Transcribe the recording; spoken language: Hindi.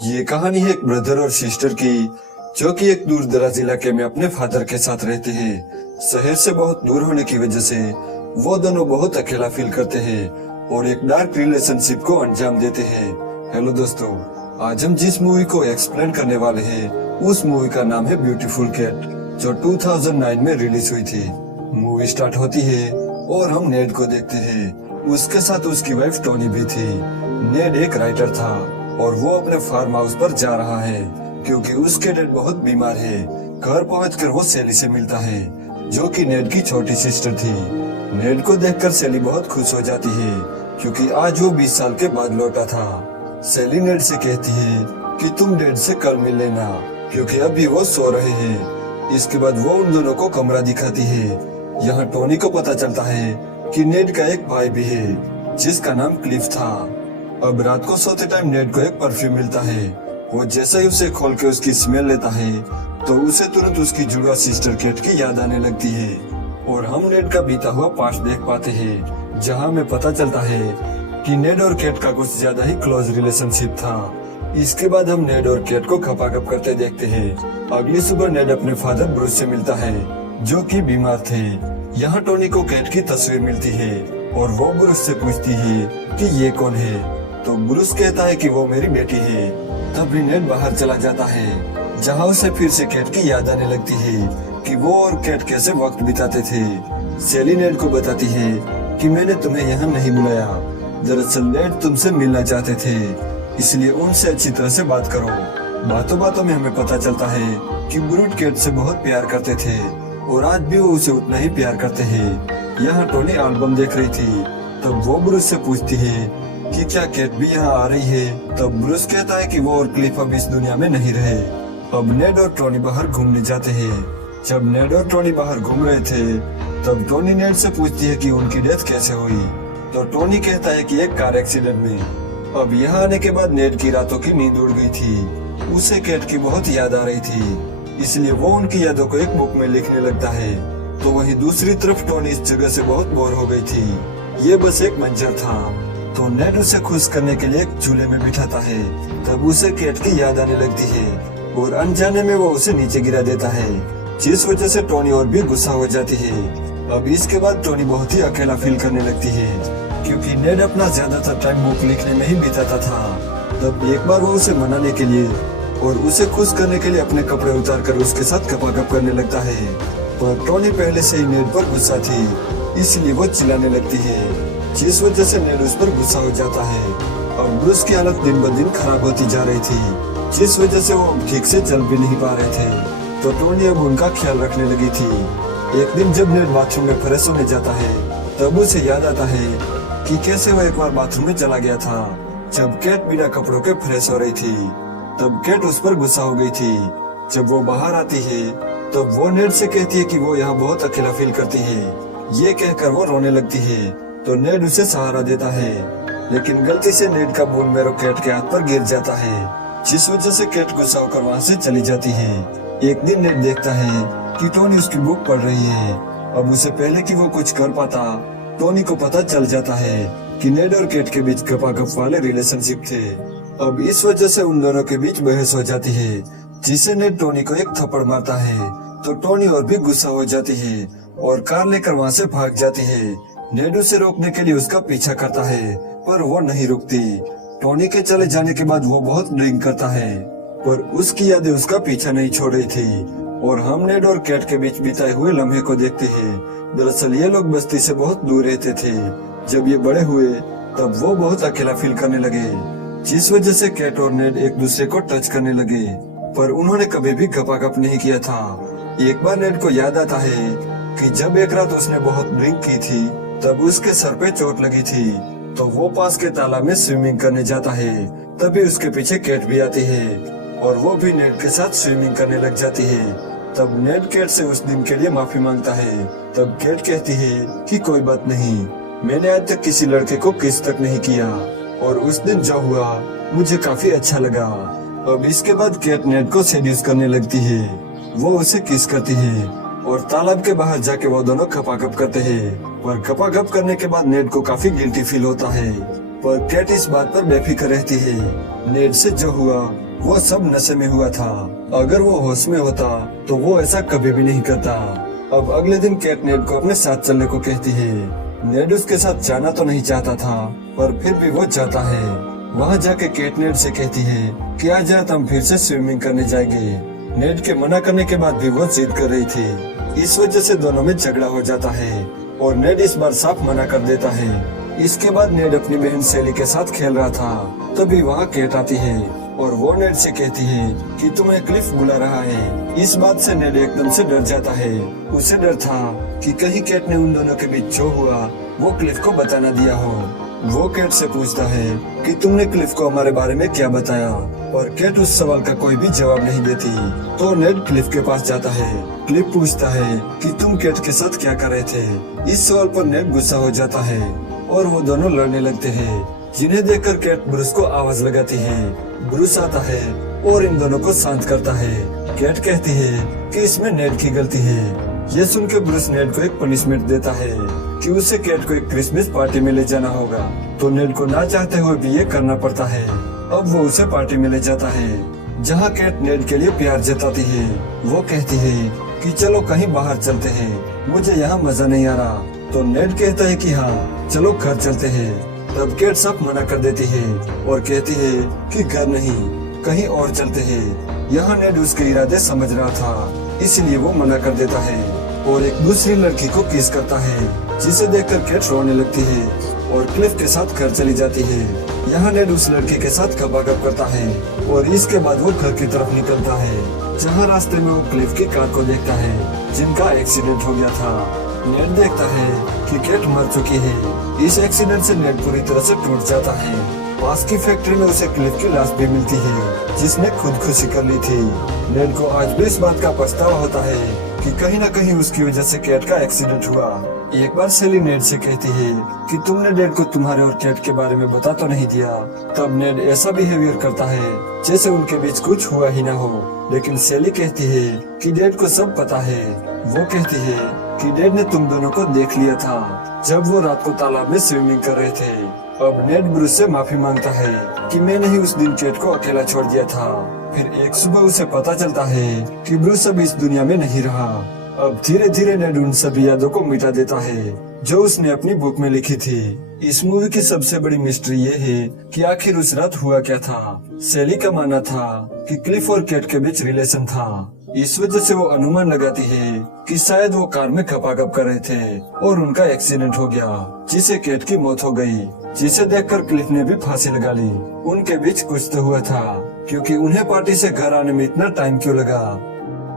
ये कहानी है एक ब्रदर और सिस्टर की, जो कि एक दूर दराज इलाके में अपने फादर के साथ रहते हैं। शहर से बहुत दूर होने की वजह से वो दोनों बहुत अकेला फील करते हैं और एक डार्क रिलेशनशिप को अंजाम देते हैं। हेलो दोस्तों, आज हम जिस मूवी को एक्सप्लेन करने वाले हैं उस मूवी का नाम है ब्यूटीफुल कैट, जो 2009 में रिलीज हुई थी। मूवी स्टार्ट होती है और हम नेड को देखते हैं। उसके साथ उसकी वाइफ टोनी भी थी। नेड एक राइटर था और वो अपने फार्म हाउस पर जा रहा है क्योंकि उसके डैड बहुत बीमार है। घर पहुंचकर वो सेली से मिलता है, जो कि नेड की छोटी सिस्टर थी। नेड को देखकर सेली बहुत खुश हो जाती है क्योंकि आज वो 20 साल के बाद लौटा था। सेली नेड से कहती है कि तुम डैड से कल मिल लेना क्योंकि अभी वो सो रहे हैं। इसके बाद वो उन दोनों को कमरा दिखाती है। यहाँ टोनी को पता चलता है कि नेड का एक भाई भी है जिसका नाम क्लिफ था। अब रात को सोते टाइम नेड को एक परफ्यूम मिलता है। वो जैसे ही उसे खोल के उसकी स्मेल लेता है तो उसे तुरंत उसकी जुड़वा सिस्टर कैट की याद आने लगती है और हम नेड का बीता हुआ पास्ट देख पाते हैं, जहाँ हमें पता चलता है कि नेड और कैट का कुछ ज्यादा ही क्लोज रिलेशनशिप था। इसके बाद हम नेड और कैट को खपाखप करते देखते हैं। अगली सुबह नेड अपने फादर ब्रूस से मिलता है, जो कि बीमार थे। यहाँ टोनी को कैट की तस्वीर मिलती है और वो ब्रूस से पूछती है कि ये कौन है, तो ब्रूस कहता है कि वो मेरी बेटी है। तभी नेड बाहर चला जाता है, जहाँ उसे फिर से कैट की याद आने लगती है कि वो और कैट कैसे वक्त बिताते थे। सेली नेड को बताती है कि मैंने तुम्हें यहाँ नहीं बुलाया, दरअसल नेड तुमसे मिलना चाहते थे, इसलिए उनसे अच्छी तरह से बात करो। बातों बातों में हमें पता चलता है कि ब्रूट कैट से बहुत प्यार करते थे और आज भी वो उसे उतना ही प्यार करते हैं। यहाँ टोनी एल्बम देख रही थी, तब वो ब्रूस से पूछती है कि क्या कैट भी यहाँ आ रही है। तब ब्रूस कहता है कि वो और क्लिफ अब इस दुनिया में नहीं रहे। अब नेड और टोनी बाहर घूमने जाते हैं। जब नेड और टोनी बाहर घूम रहे थे तब टोनी नेड से पूछती है कि उनकी डेथ कैसे हुई, तो टोनी कहता है कि एक कार एक्सीडेंट में। अब यहाँ आने के बाद नेड की रातों की नींद उड़ गई थी। उसे कैट की बहुत याद आ रही थी, इसलिए वो उनकी यादों को एक बुक में लिखने लगता है। तो वहीं दूसरी तरफ टोनी इस जगह से बहुत बोर हो गई थी। ये बस एक मंजर था। तो नेड उसे खुश करने के लिए एक झूले में बिठाता है। तब उसे कैट की याद आने लगती है और अनजाने में वो उसे नीचे गिरा देता है, जिस वजह से टोनी और भी गुस्सा हो जाती है। अब इसके बाद टोनी बहुत ही अकेला फील करने लगती है क्योंकि नेड अपना ज्यादातर टाइम बुक लिखने में ही बिताता था। तब एक बार वो उसे मनाने के लिए और उसे खुश करने के लिए अपने कपड़े उतार कर उसके साथ खपाखप करने लगता है, पर टोनी पहले से ही नेड पर गुस्सा थी, इसलिए वो चिल्लाने लगती है, जिस वजह से नेड उस पर गुस्सा हो जाता है। और ब्रूस की हालत दिन ब दिन खराब होती जा रही थी, जिस वजह से वो ठीक से चल भी नहीं पा रहे थे। तो टोनी अब उनका ख्याल रखने लगी थी। एक दिन जब नेड बाथरूम में फ्रेश होने जाता है तब उसे याद आता है कि कैसे वो एक बार बाथरूम में चला गया था जब कैट बिना कपड़ों के फ्रेश हो रही थी। तब कैट उस पर गुस्सा हो गई थी। जब वो बाहर आती है तब वो नेड से कहती है कि वो यहाँ बहुत अकेला फील करती है। ये कहकर वो रोने लगती है तो नेड उसे सहारा देता है, लेकिन गलती से नेड का बोन मेरो कैट के हाथ पर गिर जाता है, जिस वजह से कैट गुस्सा होकर वहाँ से चली जाती है। एक दिन नेड देखता है कि टोनी उसकी बुक पढ़ रही है। अब उसे पहले कि वो कुछ कर पाता, टोनी को पता चल जाता है कि नेड और कैट के बीच गपागप वाले रिलेशनशिप थे। अब इस वजह से उन दोनों के बीच बहस हो जाती है, जिससे नेड टोनी को एक थप्पड़ मारता है। तो टोनी और भी गुस्सा हो जाती है और कार लेकर वहाँ से भाग जाती है। नेड उसे रोकने के लिए उसका पीछा करता है, पर वो नहीं रुकती। टोनी के चले जाने के बाद वो बहुत ड्रिंक करता है, पर उसकी यादें उसका पीछा नहीं छोड़ रही थी। और हम नेड और कैट के बीच बिताए हुए लम्हे को देखते हैं। दरअसल ये लोग बस्ती से बहुत दूर रहते थे। जब ये बड़े हुए तब वो बहुत अकेला फील करने लगे, जिस वजह से कैट और नेड एक दूसरे को टच करने लगे, पर उन्होंने कभी भी गपागप नहीं किया था। एक बार नेड को याद आता है कि जब एक रात उसने बहुत ड्रिंक की थी तब उसके सर पे चोट लगी थी। तो वो पास के तालाब में स्विमिंग करने जाता है। तभी उसके पीछे कैट भी आती है और वो भी नेड के साथ स्विमिंग करने लग जाती है। तब नेड कैट से उस दिन के लिए माफी मांगता है। तब कैट कहती है कि कोई बात नहीं, मैंने आज तक किसी लड़के को किस तक नहीं किया और उस दिन जो हुआ मुझे काफी अच्छा लगा। अब इसके बाद कैट नेड को सेड्यूस करने लगती है। वो उसे किस करती है और तालाब के बाहर जाके वो दोनों खपाखप करते हैं। पर खपाखप करने के बाद नेड को काफी गिल्टी फील होता है, पर कैट इस बात पर बेफिक्र रहती है। नेड से जो हुआ वो सब नशे में हुआ था। अगर वो होश में होता तो वो ऐसा कभी भी नहीं करता। अब अगले दिन केट नेड को अपने साथ चलने को कहती है। नेड उसके साथ जाना तो नहीं चाहता था, पर फिर भी वो जाता है। वहाँ जाके केट नेड से कहती है कि आज रात हम फिर से स्विमिंग करने जाएंगे। नेड के मना करने के बाद भी वो जिद कर रही थी। इस वजह से दोनों में झगड़ा हो जाता है और नेड इस बार साफ मना कर देता है। इसके बाद नेड अपनी बहन सेली के साथ खेल रहा था, तभी वहाँ केट आती है और वो नेड से कहती है कि तुम्हें क्लिफ बुला रहा है। इस बात से नेड एकदम से डर जाता है। उसे डर था कि कहीं केट ने उन दोनों के बीच जो हुआ वो क्लिफ को बता न दिया हो। वो केट से पूछता है कि तुमने क्लिफ को हमारे बारे में क्या बताया, और केट उस सवाल का कोई भी जवाब नहीं देती। तो नेड क्लिफ के पास जाता है। क्लिफ पूछता है कि तुम केट के साथ क्या कर रहे थे। इस सवाल पर नेड गुस्सा हो जाता है और वो दोनों लड़ने लगते हैं, जिन्हें देखकर केट ब्रूस को आवाज लगाती है। ब्रूस आता है और इन दोनों को शांत करता है। केट कहती है कि इसमें नेड की गलती है। ये सुन के ब्रूस नेड को एक पनिशमेंट देता है कि उसे केट को एक क्रिसमस पार्टी में ले जाना होगा। तो नेड को ना चाहते हुए भी ये करना पड़ता है। अब वो उसे पार्टी में ले जाता है, जहाँ केट नेड के लिए प्यार जताती है। वो कहती है कि चलो कहीं बाहर चलते हैं, मुझे यहाँ मजा नहीं आ रहा। तो नेड कहता है कि हाँ चलो घर चलते हैं। तब केट सब मना कर देती है और कहती है कि घर नहीं, कहीं और चलते हैं। यहाँ नेड उसके इरादे समझ रहा था, इसलिए वो मना कर देता है और एक दूसरी लड़की को किस करता है, जिसे देखकर केट रोने लगती है और क्लिफ के साथ घर चली जाती है। यहाँ नेड उस लड़की के साथ गपागप करता है और इसके बाद वो घर की तरफ निकलता है, जहाँ रास्ते में वो क्लिफ की कार को देखता है, जिनका एक्सीडेंट हो गया था। नेड देखता है कि केट मर चुकी है। इस एक्सीडेंट से नेड पूरी तरह से टूट जाता है। पास की फैक्ट्री में उसे क्लिफ की लाश भी मिलती है, जिसने खुदकुशी कर ली थी। नेड को आज भी इस बात का पछतावा होता है कि कहीं न कहीं उसकी वजह से केट का एक्सीडेंट हुआ। एक बार सेली नेड से कहती है कि तुमने नेड को तुम्हारे और केट के बारे में बता तो नहीं दिया। तब नेड ऐसा बिहेवियर करता है जैसे उनके बीच कुछ हुआ ही ना हो। लेकिन सेली कहती है कि नेड को सब पता है। वो कहती है कि नेड ने तुम दोनों को देख लिया था जब वो रात को तालाब में स्विमिंग कर रहे थे। अब नेड ब्रूस से माफी मांगता है कि मैंने ही उस दिन केट को अकेला छोड़ दिया था। फिर एक सुबह उसे पता चलता है कि ब्रूस अब इस दुनिया में नहीं रहा। अब धीरे धीरे नेड उन सभी यादों को मिटा देता है जो उसने अपनी बुक में लिखी थी। इस मूवी की सबसे बड़ी मिस्ट्री ये है कि आखिर उस रात हुआ क्या था। सेली का मानना था कि क्लिफ और केट के बीच रिलेशन था। इस वजह से वो अनुमान लगाती है कि शायद वो कार में खपाखप कर रहे थे और उनका एक्सीडेंट हो गया, जिससे केट की मौत हो गई, जिसे देखकर क्लिफ ने भी फांसी लगा ली। उनके बीच कुछ तो हुआ था, क्योंकि उन्हें पार्टी से घर आने में इतना टाइम क्यों लगा।